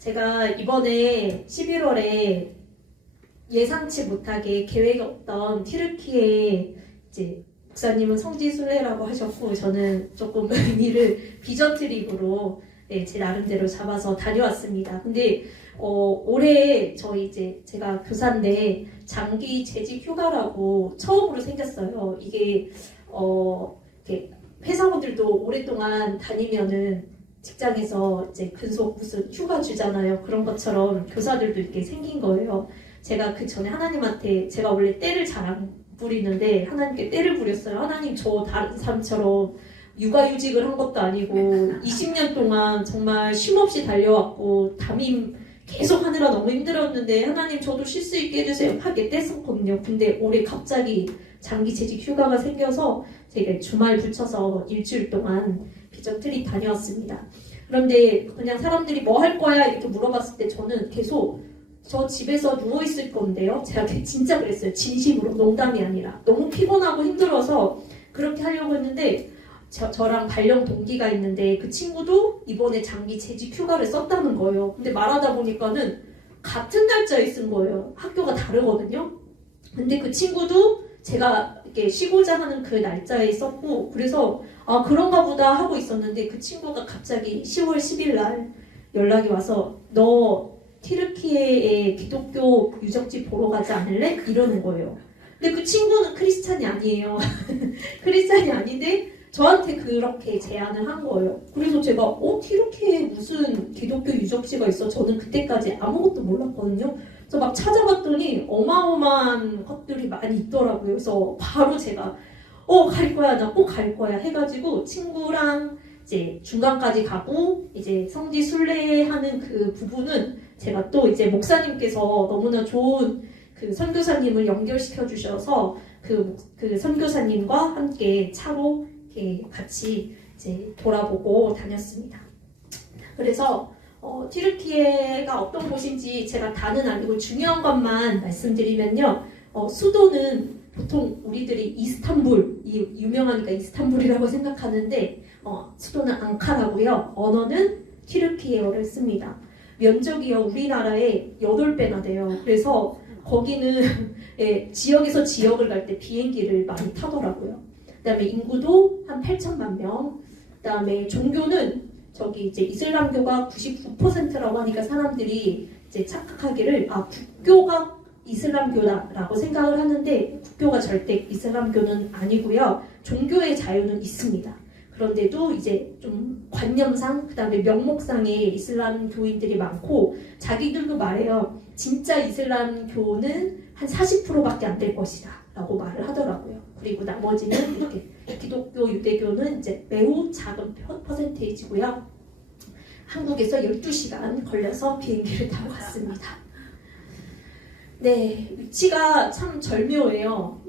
제가 이번에 11월에 예상치 못하게 계획이 없던 튀르키예 이제 목사님은 성지순례라고 하셨고 저는 조금 의미를 비전 트립으로 제 나름대로 잡아서 다녀왔습니다. 근데 올해 제가 교사인데 장기 재직 휴가라고 처음으로 생겼어요. 이게 이렇게 회사원들도 오랫동안 다니면은 직장에서 이제 근속 무슨 휴가 주잖아요. 그런 것처럼 교사들도 이렇게 생긴 거예요. 제가 그 전에 하나님한테 제가 원래 때를 잘 안 부리는데 하나님께 때를 부렸어요. 하나님 저 다른 사람처럼 육아휴직을 한 것도 아니고 20년 동안 정말 쉼없이 달려왔고 담임 계속 하느라 너무 힘들었는데 하나님 저도 쉴 수 있게 해주세요 하게 뗐었거든요. 근데 올해 갑자기 장기 재직 휴가가 생겨서 제가 주말 붙여서 일주일 동안 비전 트립 다녀왔습니다. 그런데 그냥 사람들이 뭐 할 거야 이렇게 물어봤을 때 저는 계속 저 집에서 누워있을 건데요. 제가 진짜 그랬어요. 진심으로 농담이 아니라 너무 피곤하고 힘들어서 그렇게 하려고 했는데 저랑 발령 동기가 있는데 그 친구도 이번에 장기 재직 휴가를 썼다는 거예요. 근데 말하다 보니까는 같은 날짜에 쓴 거예요. 학교가 다르거든요. 근데 그 친구도 제가 이렇게 쉬고자 하는 그 날짜에 썼고 그래서 아 그런가 보다 하고 있었는데 그 친구가 갑자기 10월 10일 날 연락이 와서 너 튀르키예의 기독교 유적지 보러 가지 않을래? 이러는 거예요. 근데 그 친구는 크리스찬이 아니에요. 크리스찬이 아닌데 저한테 그렇게 제안을 한 거예요. 그래서 제가 튀르키예에 무슨 기독교 유적지가 있어? 저는 그때까지 아무것도 몰랐거든요. 그래서 막 찾아봤더니 어마어마한 것들이 많이 있더라고요. 그래서 바로 제가 갈 거야, 나 꼭 갈 거야 해가지고 친구랑 이제 중간까지 가고 이제 성지 순례하는 그 부분은 제가 또 이제 목사님께서 너무나 좋은 그 선교사님을 연결시켜 주셔서 그 선교사님과 함께 차로 이렇게 같이 이제 돌아보고 다녔습니다. 그래서 튀르키예가 어떤 곳인지 제가 다는 아니고 중요한 것만 말씀드리면요. 수도는 보통 우리들이 이스탄불, 유명하니까 이스탄불이라고 생각하는데 수도는 앙카라고요. 언어는 튀르키예어를 씁니다. 면적이요 우리나라의 8배나 돼요. 그래서 거기는 지역에서 지역을 갈 때 비행기를 많이 타더라고요. 그다음에 인구도 한 8천만 명. 그다음에 종교는 저기 이제 이슬람교가 99%라고 하니까 사람들이 이제 착각하기를 국교가 이슬람교다라고 생각을 하는데 국교가 절대 이슬람교는 아니고요. 종교의 자유는 있습니다. 그런데도 이제 좀 관념상 그다음에 명목상의 이슬람교인들이 많고 자기들도 말해요. 진짜 이슬람교는 한 40%밖에 안 될 것이다 라고 말을 하더라고요. 그리고 나머지는 이렇게 기독교, 유대교는 이제 매우 작은 퍼센테이지고요. 한국에서 12시간 걸려서 비행기를 타고 갔습니다. 네, 위치가 참 절묘해요.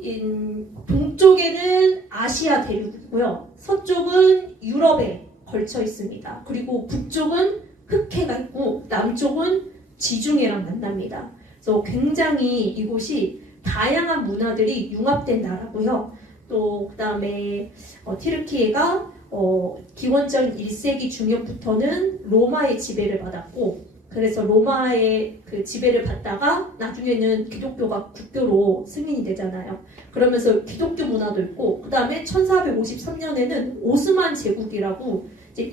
동쪽에는 아시아 대륙이고요. 서쪽은 유럽에 걸쳐 있습니다. 그리고 북쪽은 흑해가 있고 남쪽은 지중해랑 만납니다. 그래서 굉장히 이곳이 다양한 문화들이 융합된 나라고요. 또 그다음에 튀르키예가 기원전 1세기 중엽부터는 로마의 지배를 받았고 그래서 로마의 그 지배를 받다가 나중에는 기독교가 국교로 승인이 되잖아요. 그러면서 기독교 문화도 있고 그 다음에 1453년에는 오스만 제국이라고 이제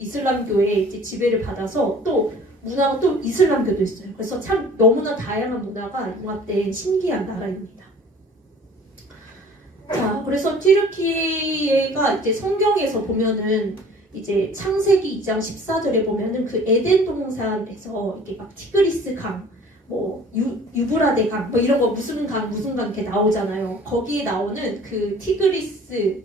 이슬람교의 이제 지배를 받아서 또 문화가 또 이슬람교도 있어요. 그래서 참 너무나 다양한 문화가 융합된 신기한 나라입니다. 자, 그래서 튀르키예가 이제 성경에서 보면은 이제 창세기 2장 14절에 보면은 그 에덴 동산에서 이렇게 막 티그리스 강, 유브라데 강, 이런 거 무슨 강 이렇게 나오잖아요. 거기에 나오는 그 티그리스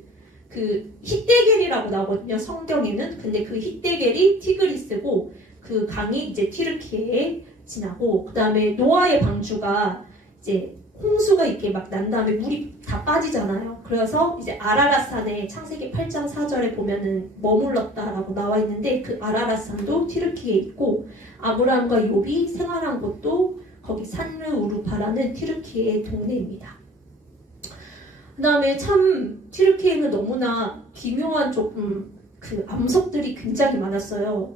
그 히데겔이라고 나오거든요. 성경에는. 근데 그 히데겔이 티그리스고 그 강이 이제 튀르키예에 지나고 그다음에 노아의 방주가 이제 홍수가 이렇게 막 난 다음에 물이 다 빠지잖아요. 그래서 이제 아라랏산에 창세기 8장 4절에 보면은 머물렀다라고 나와 있는데 그 아라랏산도 튀르키예에 있고 아브라함과 욥이 생활한 곳도 거기 산르 우루파라는 튀르키예의 동네입니다. 그 다음에 참 튀르키예는 너무나 기묘한 조금 그 암석들이 굉장히 많았어요.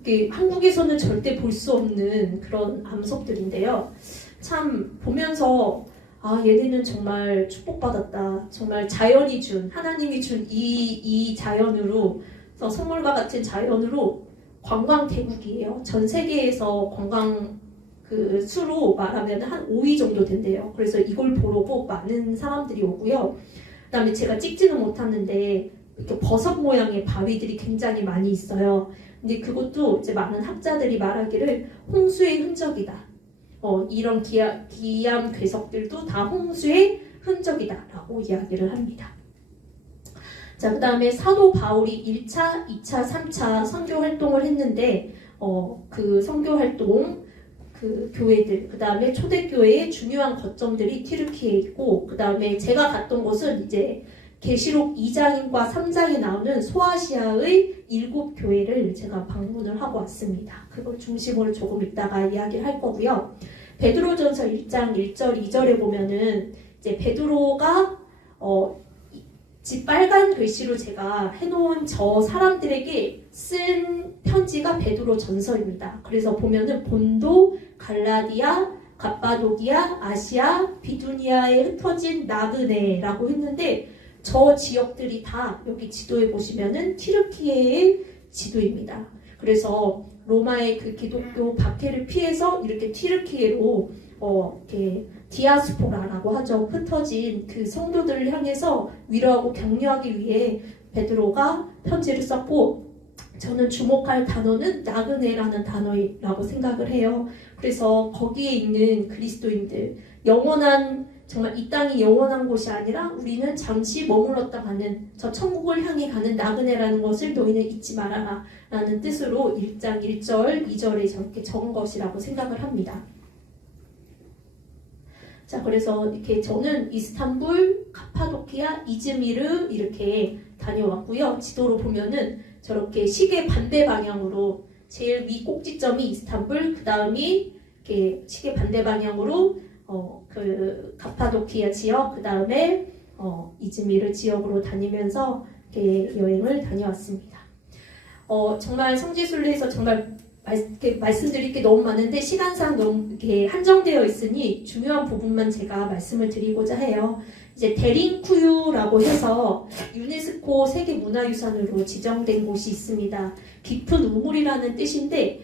이게 한국에서는 절대 볼 수 없는 그런 암석들인데요. 참 보면서 얘네는 정말 축복받았다. 정말 자연이 준, 하나님이 준 이 자연으로, 선물과 같은 자연으로 관광 대국이에요. 전 세계에서 관광 그 수로 말하면 한 5위 정도 된대요. 그래서 이걸 보러 꼭 많은 사람들이 오고요. 그다음에 제가 찍지는 못했는데 이렇게 버섯 모양의 바위들이 굉장히 많이 있어요. 근데 그것도 이제 많은 학자들이 말하기를 홍수의 흔적이다. 이런 기암 괴석들도 다 홍수의 흔적이다라고 이야기를 합니다. 자, 그 다음에 사도 바울이 1차, 2차, 3차 선교 활동을 했는데 그 선교 활동 그 교회들, 그 다음에 초대교회의 중요한 거점들이 튀르키예에 있고, 그 다음에 제가 갔던 곳은 이제 계시록 2장과 3장에 나오는 소아시아의 7교회를 제가 방문을 하고 왔습니다. 그걸 중심으로 조금 이따가 이야기를 할 거고요. 베드로전서 1장 1절 2절에 보면은 이제 베드로가 빨간 글씨로 제가 해놓은 저 사람들에게 쓴 편지가 베드로 전서입니다. 그래서 보면은 본도, 갈라디아, 갑바도기아, 아시아, 비두니아에 흩어진 나그네라고 했는데 저 지역들이 다 여기 지도에 보시면은 튀르키예의 지도입니다. 그래서 로마의 그 기독교 박해를 피해서 이렇게 튀르키예로 이렇게 디아스포라라고 하죠. 흩어진 그 성도들을 향해서 위로하고 격려하기 위해 베드로가 편지를 썼고, 저는 주목할 단어는 나그네라는 단어라고 생각을 해요. 그래서 거기에 있는 그리스도인들, 영원한, 정말 이 땅이 영원한 곳이 아니라 우리는 잠시 머물렀다 가는 저 천국을 향해 가는 나그네라는 것을 너희는 잊지 말아라 라는 뜻으로 1장 1절 2절에 저렇게 적은 것이라고 생각을 합니다. 자, 그래서 이렇게 저는 이스탄불, 카파도키아, 이즈미르 이렇게 다녀왔고요. 지도로 보면은 저렇게 시계 반대 방향으로 제일 위 꼭지점이 이스탄불, 그 다음이 이렇게 시계 반대 방향으로 그 카파도키아 지역, 그 다음에 이즈미르 지역으로 다니면서 이렇게 여행을 다녀왔습니다. 정말 성지순례에서 정말 말씀드릴 게 너무 많은데 시간상 너무 이렇게 한정되어 있으니 중요한 부분만 제가 말씀을 드리고자 해요. 이제 데린쿠유라고 해서 유네스코 세계문화유산으로 지정된 곳이 있습니다. 깊은 우물이라는 뜻인데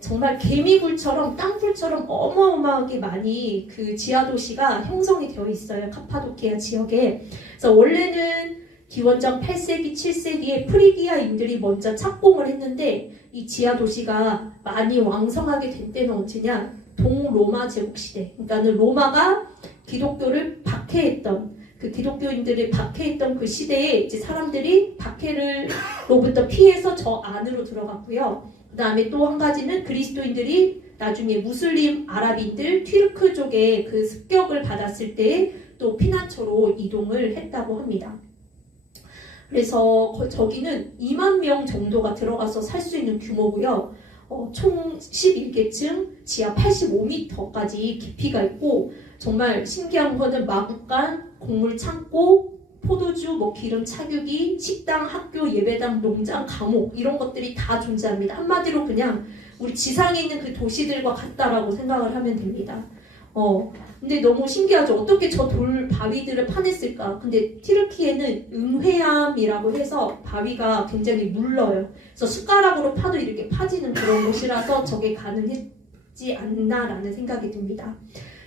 정말 개미굴처럼 땅굴처럼 어마어마하게 많이 그 지하도시가 형성이 되어 있어요. 카파도키아 지역에. 그래서 원래는 기원전 8세기, 7세기에 프리기아인들이 먼저 착공을 했는데 이 지하도시가 많이 왕성하게 된 때는 언제냐? 동로마 제국시대. 그러니까는 로마가 기독교를 박해했던, 그 기독교인들을 박해했던 그 시대에 이제 사람들이 박해로부터 피해서 저 안으로 들어갔고요. 그 다음에 또 한 가지는 그리스도인들이 나중에 무슬림 아랍인들 튀르크 쪽에 그 습격을 받았을 때 또 피난처로 이동을 했다고 합니다. 그래서 저기는 2만 명 정도가 들어가서 살 수 있는 규모고요. 총 11계층, 지하 85m까지 깊이가 있고, 정말 신기한 거는 마구간, 곡물 창고, 포도주, 기름 차규기, 식당, 학교, 예배당, 농장, 감옥 이런 것들이 다 존재합니다. 한마디로 그냥 우리 지상에 있는 그 도시들과 같다라고 생각을 하면 됩니다. 근데 너무 신기하죠. 어떻게 저 돌 바위들을 파냈을까? 근데 튀르키예는 음회암이라고 해서 바위가 굉장히 물러요. 그래서 숟가락으로 파도 이렇게 파지는 그런 곳이라서 저게 가능했지 않나라는 생각이 듭니다.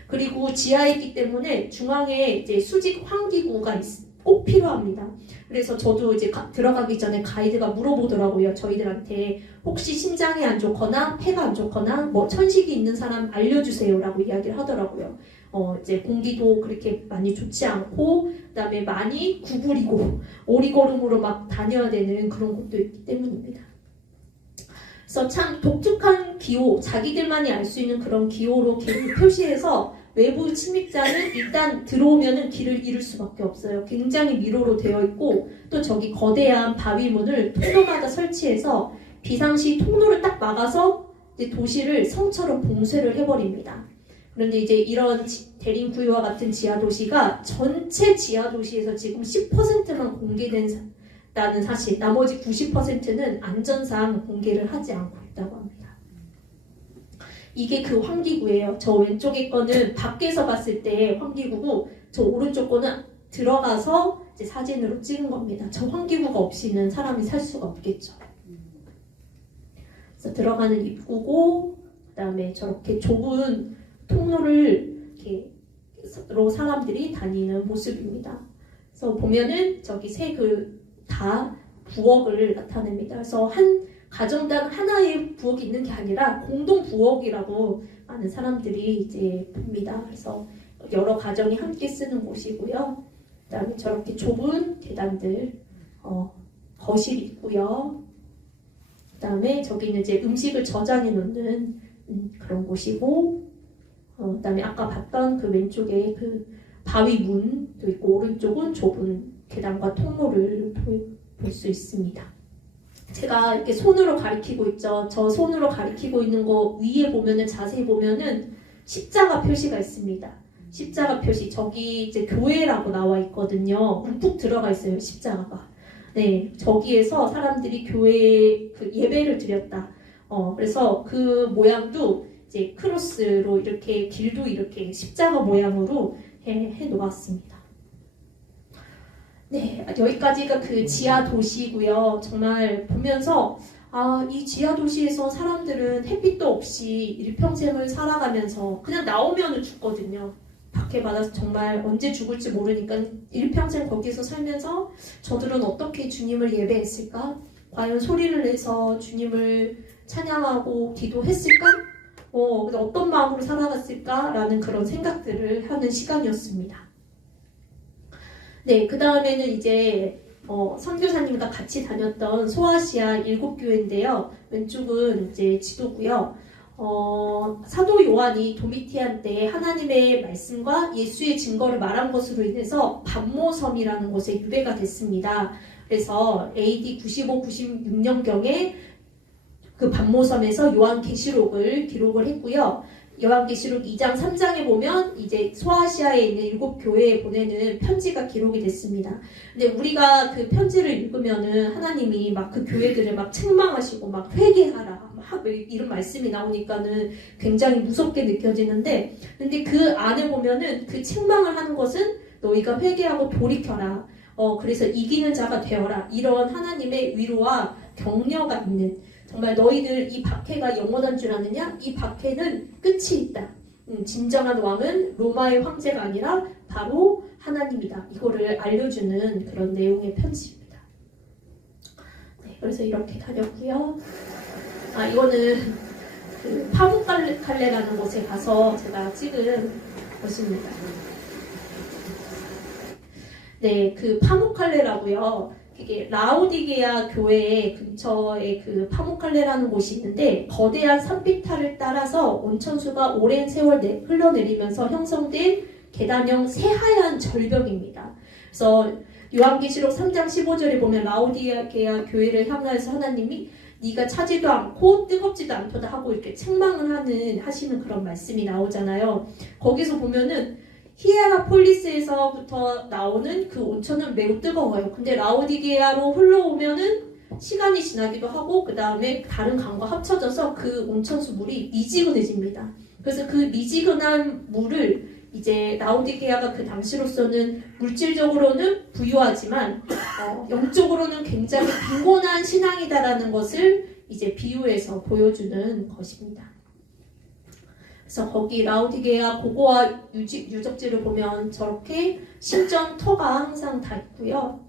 그리고 지하에 있기 때문에 중앙에 이제 수직 환기구가 꼭 필요합니다. 그래서 저도 이제 들어가기 전에 가이드가 물어보더라고요. 저희들한테 혹시 심장이 안 좋거나 폐가 안 좋거나 천식이 있는 사람 알려주세요라고 이야기를 하더라고요. 이제 공기도 그렇게 많이 좋지 않고, 그다음에 많이 구부리고 오리걸음으로 막 다녀야 되는 그런 곳도 있기 때문입니다. 그래서 참 독특한 기호, 자기들만이 알 수 있는 그런 기호로 길을 표시해서 외부 침입자는 일단 들어오면은 길을 잃을 수밖에 없어요. 굉장히 미로로 되어 있고, 또 저기 거대한 바위문을 통로마다 설치해서 비상시 통로를 딱 막아서 이제 도시를 성처럼 봉쇄를 해버립니다. 그런데 이제 이런 데린쿠유와 같은 지하도시가 전체 지하도시에서 지금 10%만 공개된 라는 사실, 나머지 90%는 안전상 공개를 하지 않고 있다고 합니다. 이게 그 환기구예요. 저 왼쪽에 거는 밖에서 봤을 때 환기구고, 저 오른쪽 거는 들어가서 이제 사진으로 찍은 겁니다. 저 환기구가 없이는 사람이 살 수가 없겠죠. 그래서 들어가는 입구고, 그 다음에 저렇게 좁은 통로를 이렇게 사람들이 다니는 모습입니다. 그래서 보면은 저기 세 다 부엌을 나타냅니다. 그래서 한 가정당 하나의 부엌이 있는 게 아니라 공동 부엌이라고 많은 사람들이 이제 봅니다. 그래서 여러 가정이 함께 쓰는 곳이고요. 그다음에 저렇게 좁은 계단들, 거실이 있고요. 그다음에 저기는 이제 음식을 저장해 놓는 그런 곳이고, 그다음에 아까 봤던 그 왼쪽에 그 바위 문도 있고, 오른쪽은 좁은 계단과 통로를 볼 수 있습니다. 제가 이렇게 손으로 가리키고 있죠. 저 손으로 가리키고 있는 거 위에 보면은, 자세히 보면은 십자가 표시가 있습니다. 십자가 표시, 저기 이제 교회라고 나와 있거든요. 움푹 들어가 있어요, 십자가가. 네, 저기에서 사람들이 교회에 그 예배를 드렸다. 그래서 그 모양도 이제 크로스로 이렇게 길도 이렇게 십자가 모양으로 해 놓았습니다. 네, 여기까지가 그 지하 도시고요. 정말 보면서 이 지하 도시에서 사람들은 햇빛도 없이 일평생을 살아가면서 그냥 나오면은 죽거든요. 밖에 받아서 정말 언제 죽을지 모르니까 일평생 거기서 살면서 저들은 어떻게 주님을 예배했을까? 과연 소리를 내서 주님을 찬양하고 기도했을까? 근데 어떤 마음으로 살아갔을까라는 그런 생각들을 하는 시간이었습니다. 네, 그 다음에는 이제 선교사님과 같이 다녔던 소아시아 7교회인데요. 왼쪽은 이제 지도고요. 사도 요한이 도미티안때 하나님의 말씀과 예수의 증거를 말한 것으로 인해서 반모섬이라는 곳에 유배가 됐습니다. 그래서 AD 95, 96년경에 그 반모섬에서 요한계시록을 기록을 했고요. 요한계시록 2장, 3장에 보면 이제 소아시아에 있는 7교회에 보내는 편지가 기록이 됐습니다. 근데 우리가 그 편지를 읽으면은 하나님이 막 그 교회들을 막 책망하시고 막 회개하라 막 이런 말씀이 나오니까는 굉장히 무섭게 느껴지는데, 근데 그 안에 보면은 그 책망을 하는 것은 너희가 회개하고 돌이켜라. 그래서 이기는 자가 되어라. 이런 하나님의 위로와 격려가 있는, 정말 너희들 이 박해가 영원한 줄 아느냐? 이 박해는 끝이 있다. 진정한 왕은 로마의 황제가 아니라 바로 하나님이다. 이거를 알려주는 그런 내용의 편지입니다. 네, 그래서 이렇게 다녔고요. 이거는 그 파묵칼레라는 곳에 가서 제가 찍은 것입니다. 네, 그 파묵칼레라고요. 이게 라오디게아 교회 근처에 그 파묵칼레라는 곳이 있는데, 거대한 산비탈을 따라서 온천수가 오랜 세월 흘러내리면서 형성된 계단형 새하얀 절벽입니다. 그래서 요한계시록 3장 15절에 보면 라오디게아 교회를 향하여서 하나님이 네가 차지도 않고 뜨겁지도 않도다 하고 이렇게 책망을 하시는 그런 말씀이 나오잖아요. 거기서 보면은 히에라폴리스에서부터 나오는 그 온천은 매우 뜨거워요. 근데 라오디게아로 흘러오면은 시간이 지나기도 하고 그 다음에 다른 강과 합쳐져서 그 온천수 물이 미지근해집니다. 그래서 그 미지근한 물을 이제 라오디게아가 그 당시로서는 물질적으로는 부유하지만 영적으로는 굉장히 빈곤한 신앙이다라는 것을 이제 비유해서 보여주는 것입니다. 그래서 거기 라오디게아 고고와 유적지를 보면 저렇게 신전 터가 항상 다 있고요.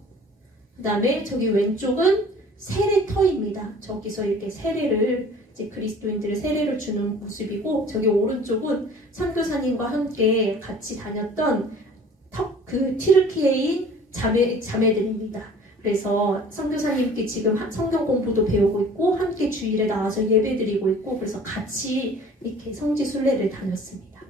그 다음에 저기 왼쪽은 세례터입니다. 저기서 이렇게 세례를, 이제 그리스도인들의 세례를 주는 모습이고, 저기 오른쪽은 선교사님과 함께 같이 다녔던 그 튀르키예인 자매들입니다. 그래서 선교사님께 지금 성경 공부도 배우고 있고 함께 주일에 나와서 예배드리고 있고, 그래서 같이 이렇게 성지 순례를 다녔습니다.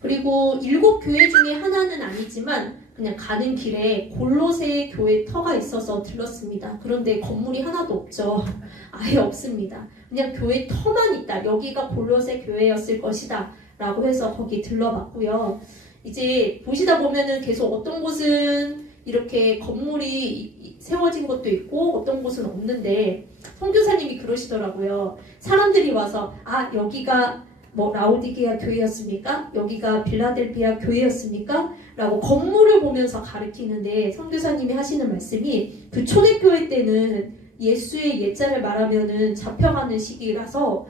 그리고 7교회 중에 하나는 아니지만 그냥 가는 길에 골로새 교회 터가 있어서 들렀습니다. 그런데 건물이 하나도 없죠. 아예 없습니다. 그냥 교회 터만 있다. 여기가 골로새 교회였을 것이다 라고 해서 거기 들러봤고요. 이제 보시다 보면은 계속 어떤 곳은 이렇게 건물이 세워진 것도 있고 어떤 곳은 없는데 선교사님이 그러시더라고요. 사람들이 와서 아 여기가 뭐 라오디게아 교회였습니까? 여기가 빌라델비아 교회였습니까? 라고 건물을 보면서 가르치는데 선교사님이 하시는 말씀이 그 초대교회 때는 예수의 옛자를 말하면은 잡혀가는 시기라서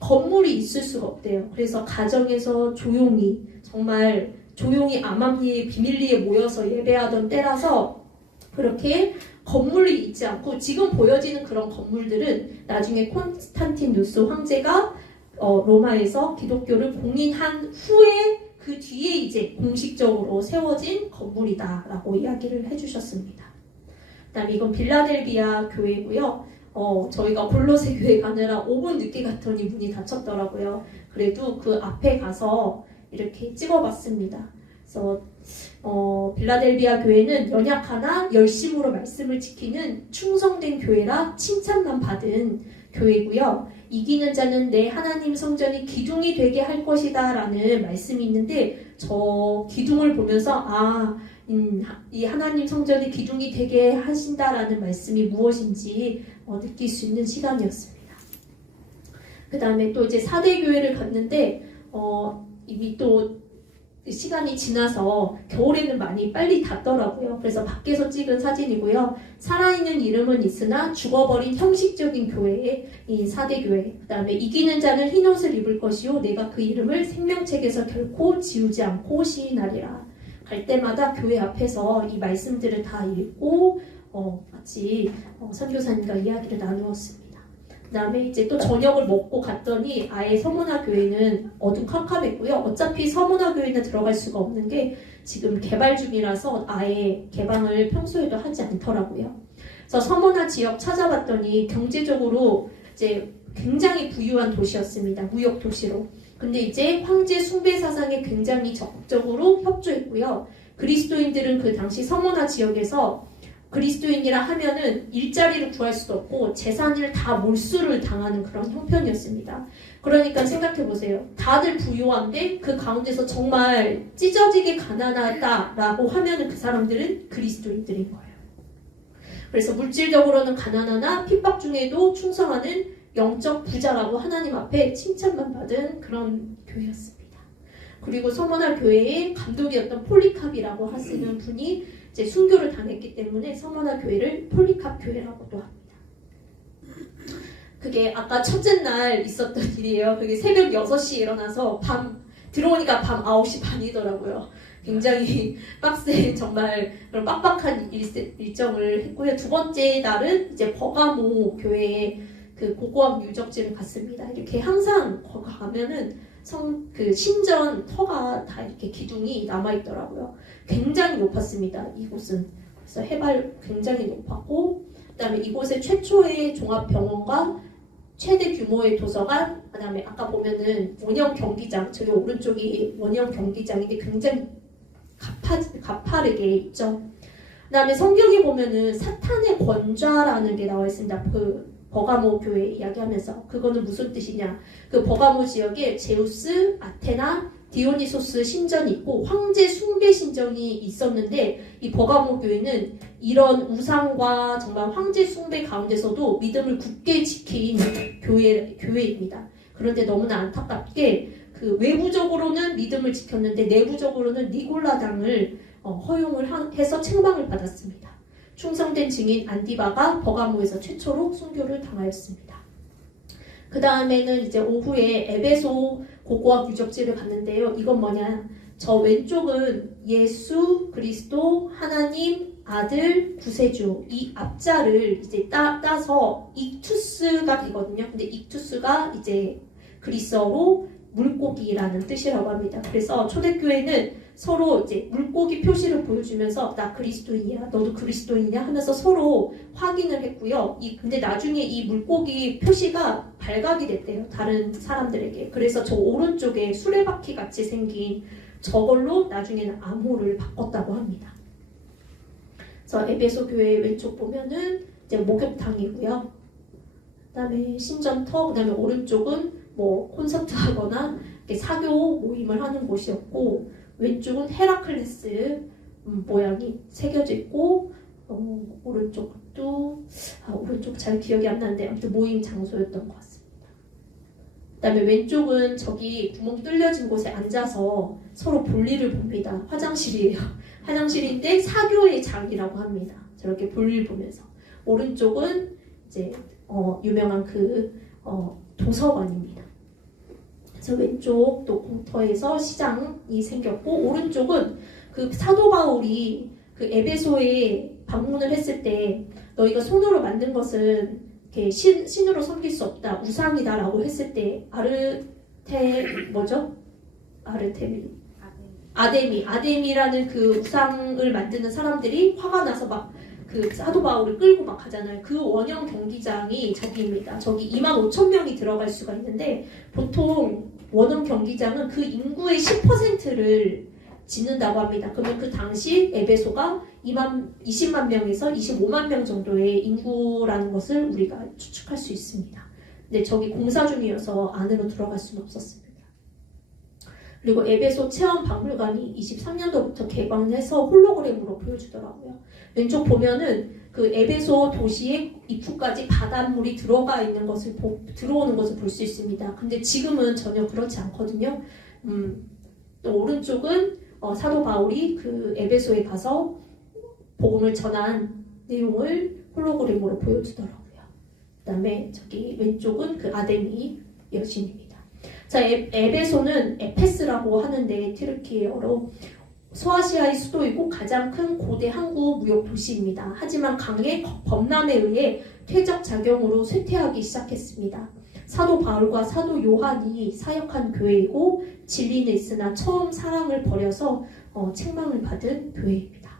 건물이 있을 수가 없대요. 그래서 가정에서 조용히 정말 조용히 암암리에 비밀리에 모여서 예배하던 때라서 그렇게 건물이 있지 않고 지금 보여지는 그런 건물들은 나중에 콘스탄티누스 황제가 로마에서 기독교를 공인한 후에 그 뒤에 이제 공식적으로 세워진 건물이다라고 이야기를 해주셨습니다. 그다음에 이건 빌라델비아 교회고요. 저희가 골로새 교회 가느라 5분 늦게 갔더니 문이 닫혔더라고요. 그래도 그 앞에 가서 이렇게 찍어봤습니다. 그래서 빌라델비아 교회는 연약하나 열심으로 말씀을 지키는 충성된 교회라 칭찬만 받은 교회고요. 이기는 자는 내 하나님 성전이 기둥이 되게 할 것이다 라는 말씀이 있는데 저 기둥을 보면서 이 하나님 성전이 기둥이 되게 하신다라는 말씀이 무엇인지 느낄 수 있는 시간이었습니다. 그 다음에 또 이제 4대 교회를 갔는데 이미 또 시간이 지나서 겨울에는 많이 빨리 닫더라고요. 그래서 밖에서 찍은 사진이고요. 살아있는 이름은 있으나 죽어버린 형식적인 교회인 4대 교회. 그 다음에 이기는 자는 흰옷을 입을 것이요 내가 그 이름을 생명책에서 결코 지우지 않고 시인하리라. 갈 때마다 교회 앞에서 이 말씀들을 다 읽고 같이 선교사님과 이야기를 나누었습니다. 그 다음에 이제 또 저녁을 먹고 갔더니 아예 서문화 교회는 어두컴컴했고요. 어차피 서문화 교회는 들어갈 수가 없는 게 지금 개발 중이라서 아예 개방을 평소에도 하지 않더라고요. 그래서 서문화 지역 찾아봤더니 경제적으로 이제 굉장히 부유한 도시였습니다. 무역 도시로. 근데 이제 황제 숭배 사상에 굉장히 적극적으로 협조했고요. 그리스도인들은 그 당시 서문화 지역에서 그리스도인이라 하면은 일자리를 구할 수도 없고 재산을 다 몰수를 당하는 그런 형편이었습니다. 그러니까 생각해보세요. 다들 부유한데 그 가운데서 정말 찢어지게 가난하다라고 하면은 그 사람들은 그리스도인들인 거예요. 그래서 물질적으로는 가난하나 핍박 중에도 충성하는 영적 부자라고 하나님 앞에 칭찬만 받은 그런 교회였습니다. 그리고 서문화 교회의 감독이었던 폴리캅이라고 하시는 분이 이제 순교를 당했기 때문에 서문화 교회를 폴리캅 교회라고도 합니다. 그게 아까 첫째 날 있었던 일이에요. 그게 새벽 6시에 일어나서 들어오니까 밤 9시 반이더라고요. 굉장히 빡센 정말 그런 빡빡한 일정을 했고요. 두 번째 날은 이제 버가모 교회에 그 고고학 유적지를 갔습니다. 이렇게 항상 거기 가면은 그 신전 터가 다 이렇게 기둥이 남아있더라고요. 굉장히 높았습니다. 이곳은. 그래서 해발 굉장히 높았고 그다음에 이곳의 최초의 종합병원과 최대 규모의 도서관 그다음에 아까 보면은 원형 경기장 저기 오른쪽이 원형 경기장인데 굉장히 가파르게 있죠. 그다음에 성경에 보면은 사탄의 권좌라는 게 나와 있습니다. 그 버가모 교회 이야기하면서 그거는 무슨 뜻이냐? 그 버가모 지역에 제우스, 아테나, 디오니소스 신전이 있고 황제 숭배 신전이 있었는데 이 버가모 교회는 이런 우상과 정말 황제 숭배 가운데서도 믿음을 굳게 지킨 교회입니다. 그런데 너무나 안타깝게 그 외부적으로는 믿음을 지켰는데 내부적으로는 니골라당을 허용을 해서 책망을 받았습니다. 충성된 증인 안디바가 버가모에서 최초로 순교를 당하였습니다. 그 다음에는 이제 오후에 에베소 고고학 유적지를 갔는데요. 이건 뭐냐? 저 왼쪽은 예수 그리스도 하나님 아들 구세주 이 앞자를 이제 따서 익투스가 되거든요. 근데 익투스가 이제 그리스어로 물고기라는 뜻이라고 합니다. 그래서 초대교회는 서로 이제 물고기 표시를 보여주면서 나 그리스도인이야, 너도 그리스도인이냐 하면서 서로 확인을 했고요. 근데 나중에 이 물고기 표시가 발각이 됐대요. 다른 사람들에게. 그래서 저 오른쪽에 수레바퀴 같이 생긴 저걸로 나중에는 암호를 바꿨다고 합니다. 그래서 에베소 교회 왼쪽 보면은 이제 목욕탕이고요. 그다음에 신전터, 그다음에 오른쪽은 뭐 콘서트 하거나 사교 모임을 하는 곳이었고 왼쪽은 헤라클레스 모양이 새겨져 있고 오른쪽도 오른쪽 잘 기억이 안 나는데 아무튼 모임 장소였던 것 같습니다. 그다음에 왼쪽은 저기 구멍 뚫려진 곳에 앉아서 서로 볼일을 봅니다. 화장실이에요. 화장실인데 사교의 장이라고 합니다. 저렇게 볼일 보면서. 오른쪽은 이제 유명한 도서관입니다. 그래서 왼쪽 또 공터에서 시장이 생겼고 오른쪽은 그 사도 바울이 그 에베소에 방문을 했을 때 너희가 손으로 만든 것은 이렇게 신으로 섬길 수 없다 우상이다라고 했을 때 아데미라는 그 우상을 만드는 사람들이 화가 나서 막 그 사도 바울을 끌고 막 가잖아요. 그 원형 경기장이 저기입니다. 저기 25,000명이 들어갈 수가 있는데 보통 원형 경기장은 그 인구의 10%를 짓는다고 합니다. 그러면 그 당시 에베소가 20만 명에서 25만 명 정도의 인구라는 것을 우리가 추측할 수 있습니다. 근데 저기 공사 중이어서 안으로 들어갈 수는 없었습니다. 그리고 에베소 체험 박물관이 23년도부터 개관해서 홀로그램으로 보여주더라고요. 왼쪽 보면은 그 에베소 도시의 입구까지 바닷물이 들어오는 것을 볼 수 있습니다. 근데 지금은 전혀 그렇지 않거든요. 또 오른쪽은 사도 바울이 그 에베소에 가서 복음을 전한 내용을 홀로그램으로 보여주더라고요. 그다음에 저기 왼쪽은 그 아데미 여신입니다. 자, 에베소는 에페스라고 하는데 튀르키예어로 소아시아의 수도이고 가장 큰 고대 항구 무역 도시입니다. 하지만 강의 범람에 의해 퇴적 작용으로 쇠퇴하기 시작했습니다. 사도 바울과 사도 요한이 사역한 교회이고 진리는 있으나 처음 사랑을 버려서 책망을 받은 교회입니다.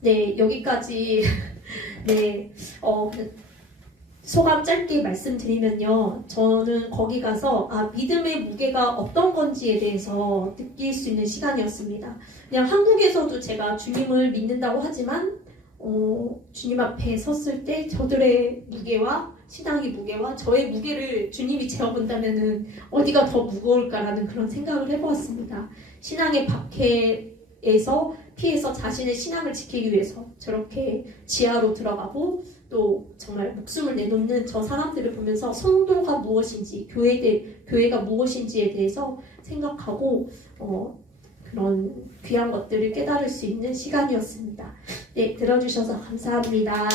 네, 여기까지 네, 소감 짧게 말씀드리면요. 저는 거기 가서 믿음의 무게가 어떤 건지에 대해서 느낄 수 있는 시간이었습니다. 그냥 한국에서도 제가 주님을 믿는다고 하지만 주님 앞에 섰을 때 저들의 무게와 신앙의 무게와 저의 무게를 주님이 재어본다면 어디가 더 무거울까라는 그런 생각을 해보았습니다. 신앙의 박해에서 피해서 자신의 신앙을 지키기 위해서 저렇게 지하로 들어가고 또 정말 목숨을 내놓는 저 사람들을 보면서 성도가 무엇인지 교회가 무엇인지에 대해서 생각하고 그런 귀한 것들을 깨달을 수 있는 시간이었습니다. 네, 들어주셔서 감사합니다.